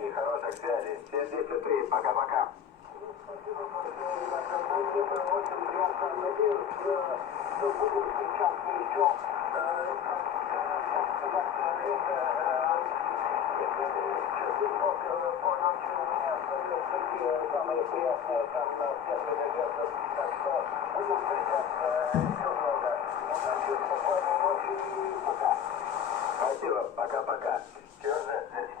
и хороших связей. 73, пока-пока. Очень приятно, надеюсь, что будем встречаться еще, так сказать, часов по ночи у меня остаются такие самые приятные там первые надежды. Так что будем встречаться еще много. Удачи, спокойной ночи и пока. Спасибо, пока-пока.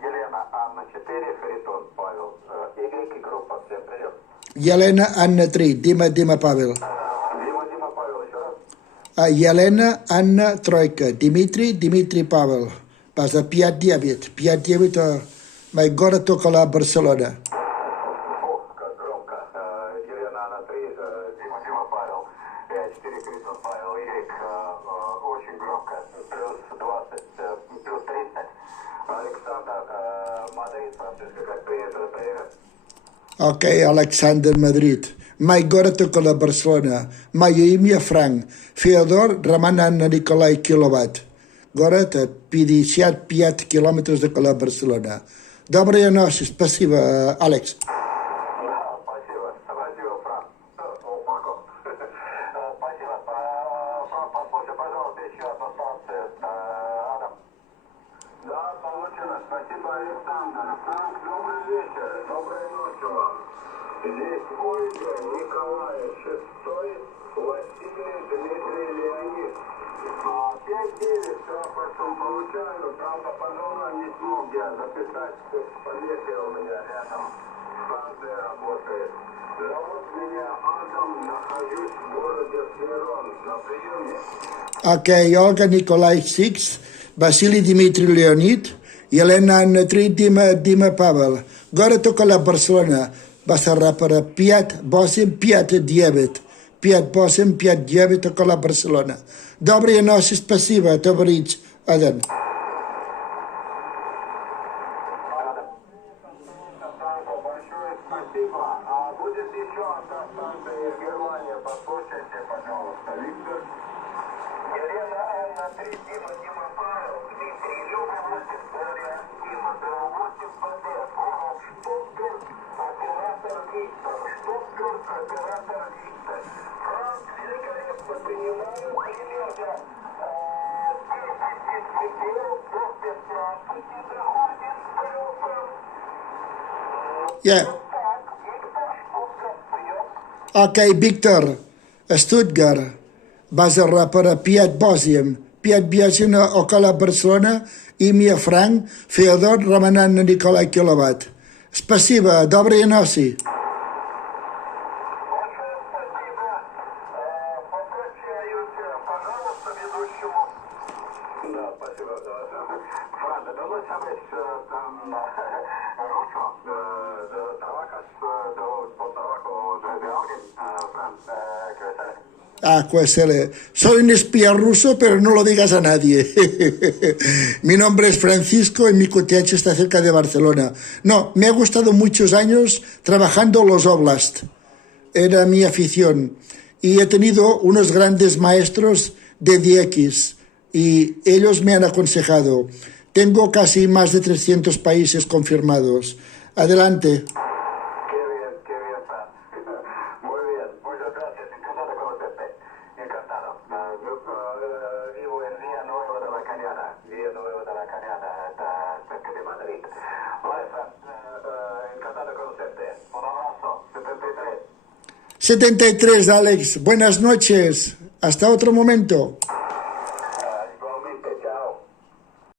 Елена, Анна 4, Харитон, Павел, Y и группа, всем привет. Елена, Анна 3, Дима, Павел. Дима, Павел, еще раз. Елена, Анна, Тройка, Дмитрий, Павел. Pasa 5-9, 5-9 mai город около Барселона. Ох, как громко. Елена, Анна 3, Дима, Павел, 4, Харитон, Павел, Y, очень громко, плюс 20, плюс 30. Александр, Мадрид, Франциско, как приехали, привет. Ok, Alexander, Madrid. Mai город около Барселона. Mai имя Франк. Феодор, Роман, Анна, Николай, Киловатт. Город 55 километров около Барселона. Доброй ночи, спасибо, Алекс. Спасибо, Франк. Марко. Спасибо. Послушай, пожалуйста, еще одну станцию. Адам. Да, получилось. Спасибо, Александр. Франк, добрый вечер. Доброй ночи вам. Здесь Ольга, Николай, 6, Василий, Дмитрий, Леонид. 5-9, все хорошо получаю. Правда, пожалуй, не смог я записать. Помехи у меня рядом. Станция работает. Зовут меня Адам, нахожусь в городе Смирон. На приеме. Ok, Olga, Nicolai, 6, Vasily, Dimitri, Leonid, Елена, Анна 3, Дима, Павел. Город около Барселона. Басара para 5-8-5-9. 5-8-5-9 около Барселона. Доброй ночи, спасибо, товарищ Адам. Большое спасибо. Будет еще одна станция из Германии. Послушайте, пожалуйста. Виктор. Елена, Анна 3, Дима, Павел, Дмитрий, Люба, Виктория, Дима, 8, ПД, город Штутгарт, оператор Виктор. Штутгарт, оператор Виктор. Франк, великолепно принимаю. Примерно 10 секунд до 15 доходит плюсом. Yeah. Ok, Víctor, Stuttgart, Basara para 5-8 около Барселона, имя Франк, Феодор, Роман, Анна, Николай, Киловатт. Спасибо, доброй ночи. Большое спасибо. Попрощаюсь, пожалуйста, ведущему. Да, спасибо. Франк, ¿dónde sabes ruso? ¿Trabajas por trabajo de alguien, Fran? ¿Qué sabes? Ah, pues soy un espía ruso, pero no lo digas a nadie. Mi nombre es Francisco y mi QTH está cerca de Barcelona. No, me ha gustado muchos años trabajando los Oblast. Era mi afición. Y he tenido unos grandes maestros de DX y ellos me han aconsejado. Tengo casi más de 300 países confirmados. Adelante. Qué bien, Fran. Muy bien, muchas gracias. Encantado de conocerte. Encantado. Vivo en Villanueva de la Cañada. Villanueva de la Cañada, cerca de Madrid. Vale, Fran, encantado de conocerte. Un abrazo. 73. 73, Alex. Buenas noches. Hasta otro momento.